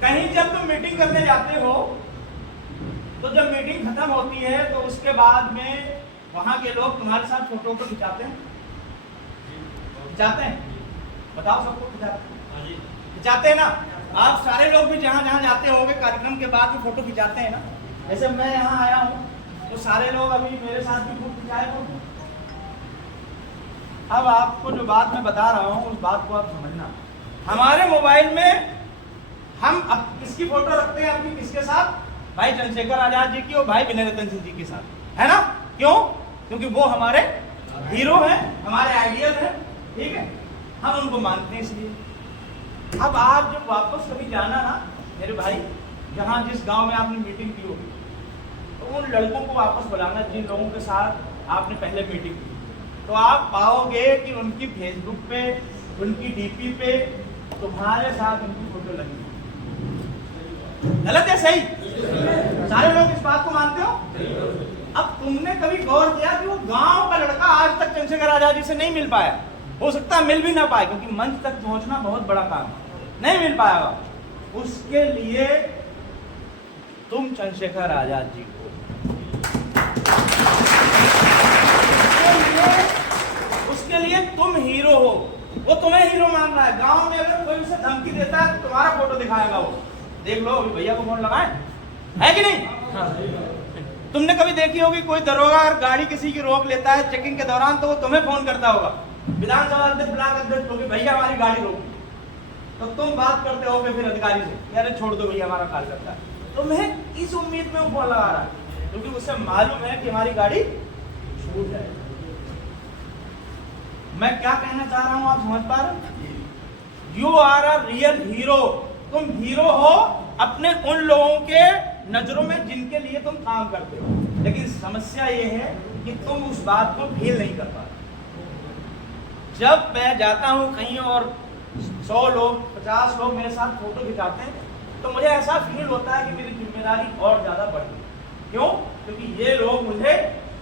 कहीं जब तुम मीटिंग करने जाते हो तो जब मीटिंग खत्म होती है तो उसके बाद में वहां के लोग तुम्हारे साथ फोटो को खिंचाते हैं, खिंचाते हैं? बताओ सबको खिंचाते हैं? खिंचाते हैं ना? आप सारे लोग भी जहां जहां जाते होंगे कार्यक्रम के बाद में फोटो खिंचाते हैं ना? जैसे मैं यहाँ आया हूँ तो सारे लोग अभी मेरे साथ भी खूब खिंचाए फोटो। अब आपको जो बात मैं बता रहा हूँ उस बात को आप समझना। हमारे मोबाइल में हम अब किसकी फोटो रखते हैं अपनी, किसके साथ? भाई चंद्रशेखर आजाद जी की और भाई विनय रतन सिंह जी के साथ, है ना? क्यों? क्योंकि वो हमारे हीरो हैं, हमारे आइडियल हैं, ठीक है? हम उनको मानते हैं इसलिए। अब आप जब वापस कभी जाना ना मेरे भाई, जहाँ जिस गांव में आपने मीटिंग की होगी, तो उन लड़कों को वापस बुलाना जिन लोगों के साथ आपने पहले मीटिंग की। तो आप पाओगे कि उनकी फेसबुक पे, उनकी डीपी पे तुम्हारे साथ उनकी फोटो लगी। गलत है सही? सारे लोग इस बात को मानते हो? अब तुमने कभी गौर किया कि वो गांव का लड़का आज तक चंद्रशेखर आजाद जी से नहीं मिल पाया? हो सकता है मिल भी ना पाए, क्योंकि मंच तक पहुंचना बहुत बड़ा काम है, नहीं मिल पाएगा। उसके लिए तुम चंद्रशेखर आजाद जी को, उसके लिए तुम हीरो हो। वो तुम्हें हीरो मान रहा है। गांव में अगर कोई उसे धमकी देता है तो तुम्हारा फोटो दिखाएगा वो। देख लो अभी भैया को फोन लगाए, है कि नहीं? हाँ। तुमने कभी देखी होगी कोई दरोगा अगर गाड़ी किसी की रोक लेता है चेकिंग के दौरान तो वो तुम्हें फोन करता होगा, विधानसभा अध्यक्ष, ब्लॉक अध्यक्ष होगी, भैया हमारी गाड़ी रोकी। तो तुम बात करते होगे फिर अधिकारी से, अरे छोड़ दो भैया हमारा कार्यकर्ता है। तुम्हें इस उम्मीद में वो फोन लगा रहा है क्योंकि उसे मालूम है कि हमारी गाड़ी छूट जाएगी। मैं क्या कहना चाह रहा हूं आप समझ पा रहे हो? You are a real hero. तुम हीरो हो अपने उन लोगों के नजरों में जिनके लिए तुम काम करते हो, लेकिन समस्या ये है कि तुम उस बात को फील नहीं कर पा रहे। जब मैं जाता हूं कहीं और 100 लोग 50 लोग मेरे साथ फोटो खिंचाते हैं तो मुझे ऐसा फील होता है कि मेरी जिम्मेदारी और ज्यादा बढ़ गई। क्यों? क्योंकि ये लोग मुझे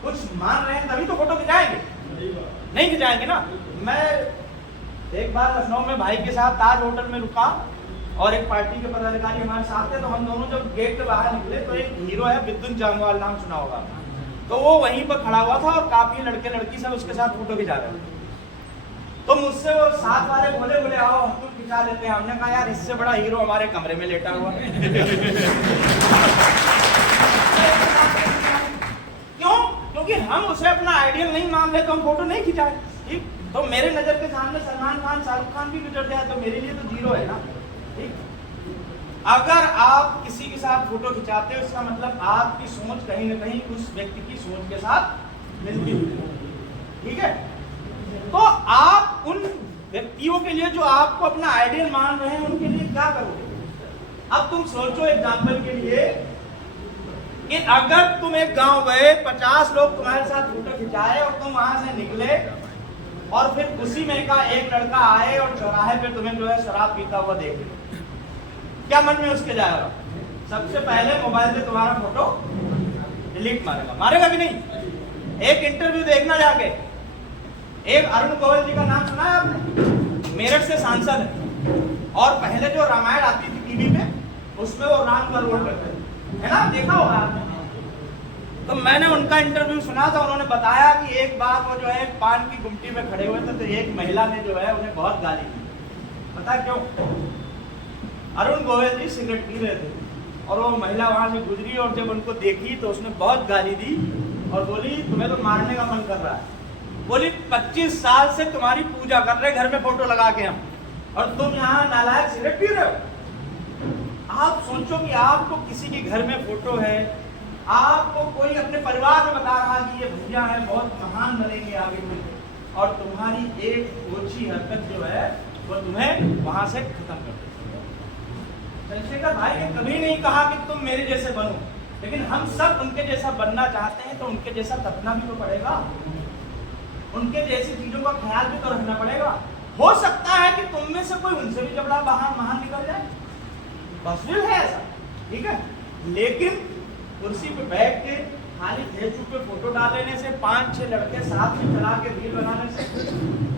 कुछ मान रहे हैं तभी तो फोटो खिंचाएंगे, नहीं खिंचाएंगे ना। मैं एक बार लखनऊ में भाई के साथ ताज होटल में रुका और एक पार्टी के पदाधिकारी हमारे साथ थे। तो हम दोनों जब गेट के बाहर निकले तो एक हीरो है विद्युत जामवाल, नाम सुना होगा, तो वो वहीं पर खड़ा हुआ था और काफी लड़के लड़की सब उसके साथ फोटो खिंचा रहे थे। तो मुझसे वो साथ वाले बोले आओ हम तुम खिंचा लेते हैं। हमने कहा यार इससे बड़ा हीरो हमारे कमरे में लेटा हुआ क्यों? क्योंकि हम उसे अपना आइडियल नहीं मान रहे तो हम फोटो नहीं खिंचाए। ठीक, तो मेरे नजर के सामने सलमान खान, शाहरुख खान भी गुजर जाए तो मेरे लिए तो जीरो है ना। ठीक, अगर आप किसी के साथ फोटो खिंचाते हो इसका मतलब आपकी सोच कहीं ना कहीं उस व्यक्ति की सोच के साथ मिलती है। ठीक है, तो आप उन व्यक्तियों के लिए जो आपको अपना आइडियल मान रहे हैं उनके लिए क्या करोगे? अब तुम सोचो एग्जाम्पल के लिए कि अगर तुम एक गांव गए, 50 लोग तुम्हारे साथ फोटो खिंचाए और तुम वहां से निकले और फिर उसी में का एक लड़का आए और चौराहे पे तुम्हें जो है शराब पीता हुआ देख ले, क्या मन में उसके जाएगा? सबसे पहले मोबाइल से तुम्हारा फोटो डिलीट मारेगा, मारेगा कि नहीं? एक इंटरव्यू देखना जाके, एक अरुण गोयल जी का नाम सुना है आपने? मेरठ से सांसद है और पहले जो रामायण आती थी टीवी पे उसमें वो राम का रोल करते थे, है ना, देखा होगा आपने। तो मैंने उनका इंटरव्यू सुना था, उन्होंने बताया कि एक बार वो जो है पान की गुमटी में खड़े हुए थे तो एक महिला ने जो है उन्हें बहुत गाली दी। पता क्यों? अरुण गोयल जी सिगरेट पी रहे थे और वो महिला वहां से गुजरी और जब उनको देखी तो उसने बहुत गाली दी और बोली तुम्हें तो मारने का मन कर रहा है। बोली 25 साल से तुम्हारी पूजा कर रहे घर में फोटो लगा के हम, और तुम यहाँ नालायक सिगरेट पी रहे हो। आप सोचो कि आपको किसी के घर में फोटो है, आपको कोई अपने परिवार में बता रहा कि ये भैया है बहुत महान बनेंगे आगे चलकर, और तुम्हारी एक ओछी हरकत जो है वो तुम्हें वहां से खत्म कर देती है। चंद्रशेखर भाई ने कभी नहीं कहा कि तुम मेरे जैसे बनो, लेकिन हम सब उनके जैसा बनना चाहते हैं तो उनके जैसा तपना भी तो पड़ेगा, उनके जैसी चीजों का ख्याल भी तो रखना पड़ेगा। हो सकता है कि तुम में से कोई उनसे भी जबड़ा महान निकल जाए, पॉसिबल है ऐसा, ठीक है। लेकिन कुर्सी पे बैठ के खाली फेसबुक पे फोटो डाल लेने से, 5-6 लड़के साथ में चला के रील बनाने से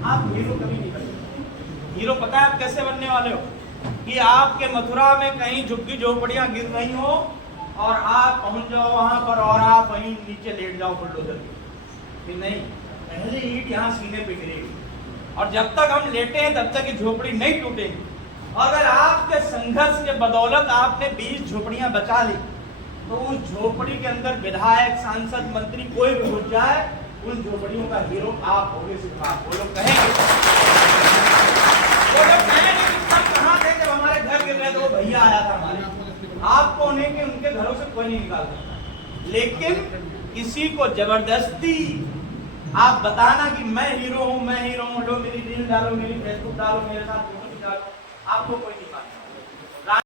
आप हीरो कभी नहीं बनेंगे। हीरो पता है आप कैसे बनने वाले हो? कि आपके मथुरा में कहीं झुग्गी झोपड़ियां गिर रही हो और आप पहुंच जाओ वहां पर और आप वहीं नीचे लेट जाओ बुलडोजर कि नहीं, पहले ईंट यहाँ सीने पे गिरेगी और जब तक हम लेटे हैं तब तक ये झोपड़ी नहीं टूटेगी। अगर आपके संघर्ष के बदौलत आपने 20 झोपड़ियां बचा ली तो उस झोपड़ी के अंदर विधायक, सांसद, मंत्री कोई भी घुस जाए, उन झोपड़ियों का हीरो आप होगे, सिर्फ आप। वो लोग कहेंगे, वो लोग कहेंगे कि सब कहाँ थे जब हमारे घर गिर रहे थे, वो भैया आया था हमारे। आपको उनके घरों से कोई नहीं निकाल सकता, लेकिन किसी को जबरदस्ती आप बताना कि मैं हीरो हूँ, मैं हीरो हूँ, लो मेरी रील डालो, मेरी फेसबुक डालो, मेरे साथ फोटो खिंचाओ, आपको कोई नहीं